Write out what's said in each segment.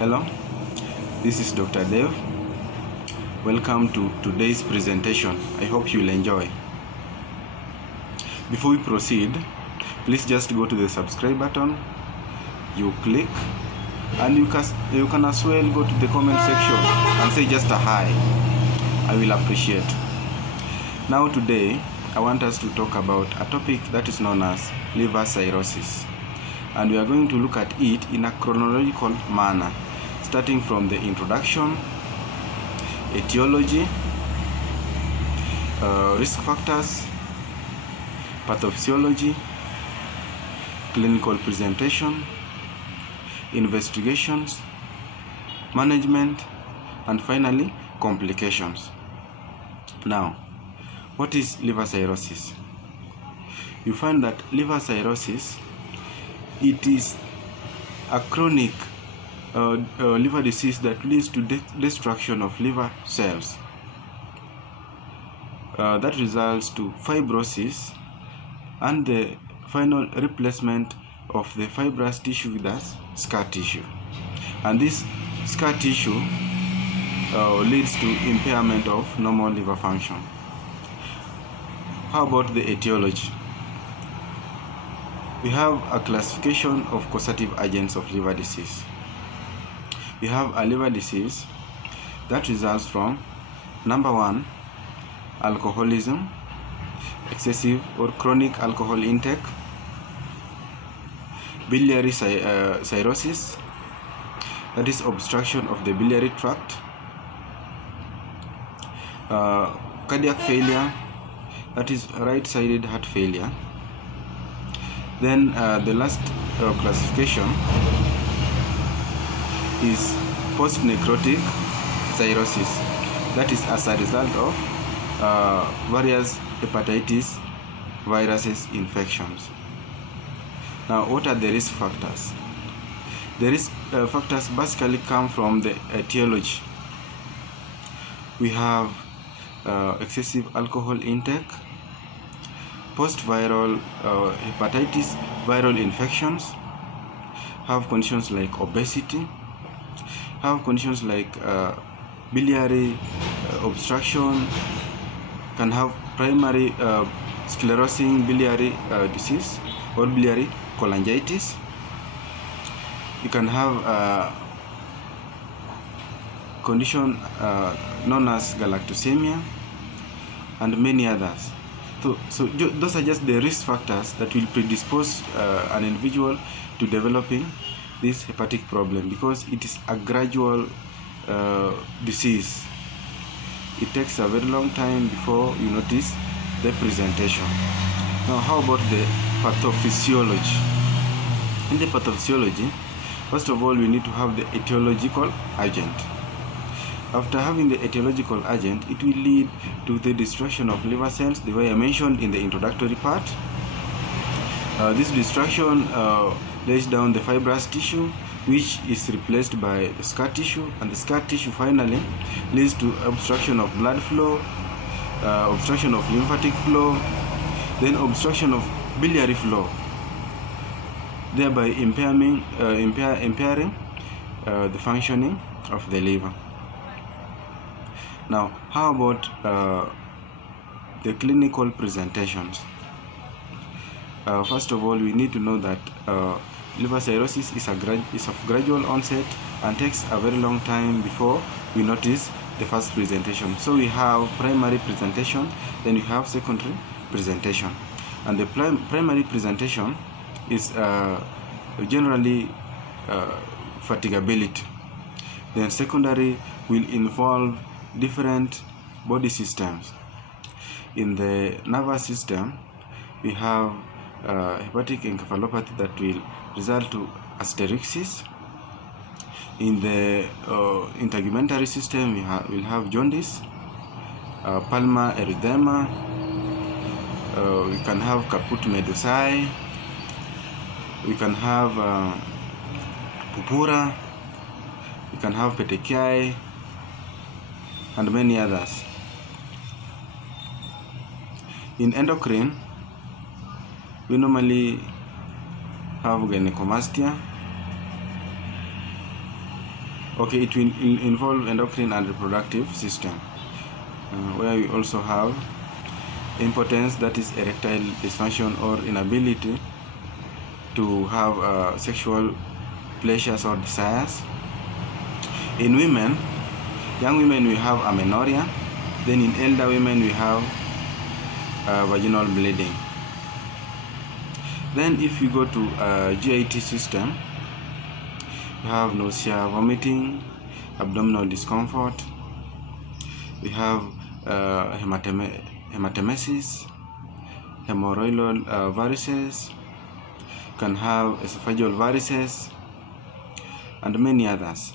Hello, this is Dr. Dev. Welcome to today's presentation. I hope you'll enjoy. Before we proceed, please just go to the subscribe button, you click, and you can as well go to the comment section and say just a hi. I will appreciate. Now today, I want us to talk about a topic that is known as liver cirrhosis. And we are going to look at it in a chronological manner, starting from the introduction, etiology, risk factors, pathophysiology, clinical presentation, investigations, management, and finally, complications. Now, what is liver cirrhosis? You find that liver cirrhosis, it is a chronic liver disease that leads to destruction of liver cells. That results to fibrosis and the final replacement of the fibrous tissue with scar tissue. And this scar tissue leads to impairment of normal liver function. How about the etiology? We have a classification of causative agents of liver disease. We have a liver disease that results from, number one, alcoholism, excessive or chronic alcohol intake, biliary cirrhosis, that is obstruction of the biliary tract, cardiac failure, that is right-sided heart failure. Then the last classification is post-necrotic cirrhosis, that is as a result of various hepatitis viruses infections. Now, what are the risk factors? The risk factors basically come from the etiology. We have excessive alcohol intake, post-viral hepatitis viral infections, have conditions like obesity, have conditions like biliary obstruction, can have primary sclerosing biliary disease or biliary cholangitis. You can have a condition known as galactosemia and many others. So those are just the risk factors that will predispose an individual to developing this hepatic problem, because it is a gradual disease. It takes a very long time before you notice the presentation. Now, how about the pathophysiology? In the pathophysiology, first of all, we need to have the etiological agent. After having the etiological agent, it will lead to the destruction of liver cells, the way I mentioned in the introductory part. This destruction lays down the fibrous tissue, which is replaced by the scar tissue, and the scar tissue finally leads to obstruction of blood flow, obstruction of lymphatic flow, then obstruction of biliary flow, thereby impairing the functioning of the liver. Now, how about the clinical presentations? First of all, we need to know that liver cirrhosis is of gradual onset and takes a very long time before we notice the first presentation. So we have primary presentation, then we have secondary presentation. And the primary presentation is generally fatigability. Then secondary will involve different body systems. In the nervous system, we have hepatic encephalopathy that will result to asterixis. In the integumentary system, we'll have jaundice, palmar erythema, we can have caput medusae, we can have purpura, we can have petechiae, and many others. In endocrine, we normally have gynecomastia, Okay, it will involve endocrine and reproductive system, where we also have impotence, that is erectile dysfunction or inability to have sexual pleasures or desires. In women, young women, we have amenorrhea. Then in elder women, we have vaginal bleeding. Then if we go to GIT system, we have nausea, vomiting, abdominal discomfort. We have hematemesis, hemorrhoidal varices, can have esophageal varices, and many others.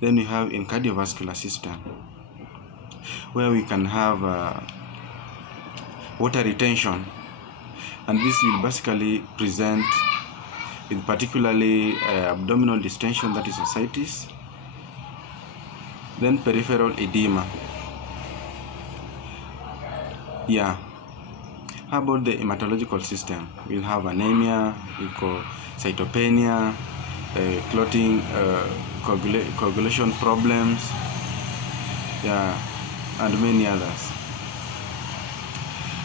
Then we have in cardiovascular system, where we can have water retention, and this will basically present with particularly abdominal distension, that is ascites. Then peripheral edema. Yeah. How about the hematological system? We'll have anemia, leukocytopenia, clotting, coagulation problems, yeah, and many others.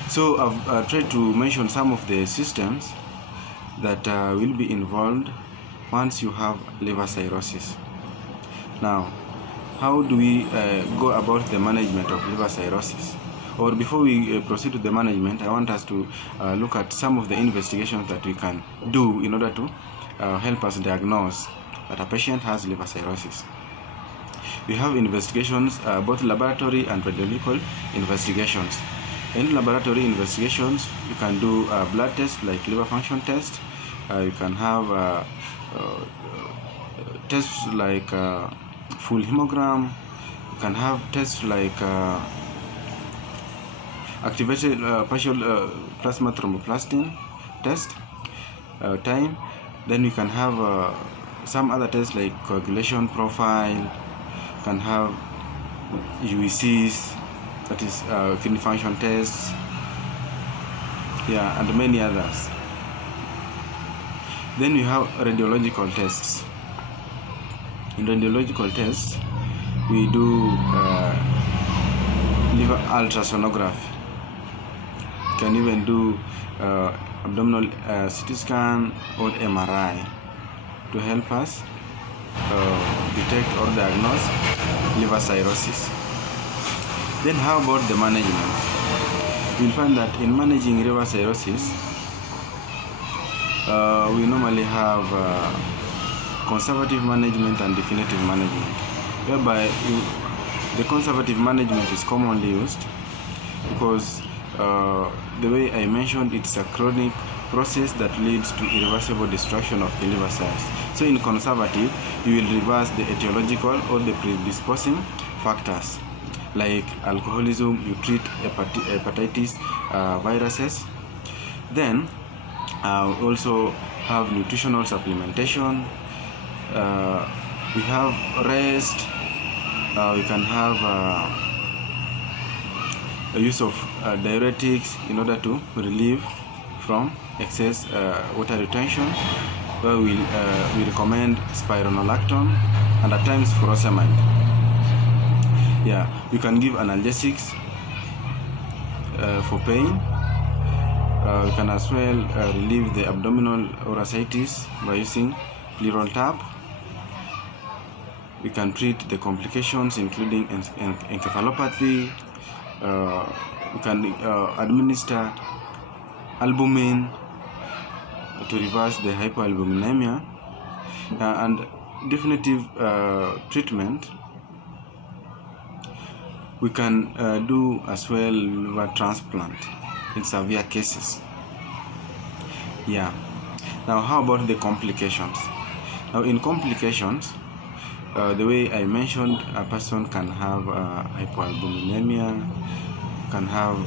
So I've tried to mention some of the systems that will be involved once you have liver cirrhosis. Now, how do we go about the management of liver cirrhosis? Or before we proceed to the management, I want us to look at some of the investigations that we can do in order to help us diagnose that a patient has liver cirrhosis. We have investigations, both laboratory and radiological investigations. In laboratory investigations, you can do blood tests like liver function test. You can have tests like full hemogram. You can have tests like activated partial plasma thromboplastin test time. Then you can have some other tests like coagulation profile. Can have UECs, that is kidney function tests, yeah, and many others. Then we have radiological tests. In radiological tests, we do liver ultrasonography. Can even do abdominal CT scan or MRI to help us detect or diagnose liver cirrhosis. Then how about the management? We'll find that in managing liver cirrhosis, we normally have conservative management and definitive management, whereby the conservative management is commonly used because the way I mentioned, it's a chronic process that leads to irreversible destruction of the liver cells. So in conservative, you will reverse the etiological or the predisposing factors. Like alcoholism, you treat hepatitis viruses. Then we also have nutritional supplementation. We have rest. We can have the use of diuretics in order to relieve from excess water retention, where we recommend spironolactone and at times furosemide. Yeah, you can give analgesics for pain. You can as well relieve the abdominal or ascites by using pleural tap. We can treat the complications including encephalopathy. We can administer albumin to reverse the hypoalbuminemia, and definitive treatment. We can do as well liver transplant in severe cases. Yeah. Now, how about the complications? Now, in complications, the way I mentioned, a person can have hypoalbuminemia, can have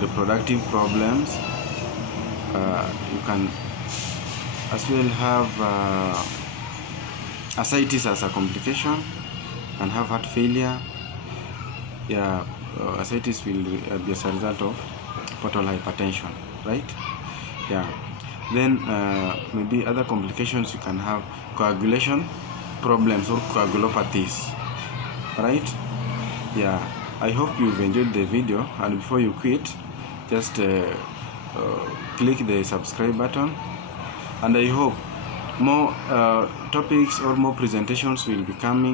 reproductive problems. You can as well have ascites as a complication, can have heart failure. Yeah, ascites will be as a result of portal hypertension, right? Yeah. Then maybe other complications, you can have coagulation problems or coagulopathies. Right? Yeah, I hope you've enjoyed the video, and before you quit, just click the subscribe button, and I hope more topics or more presentations will be coming.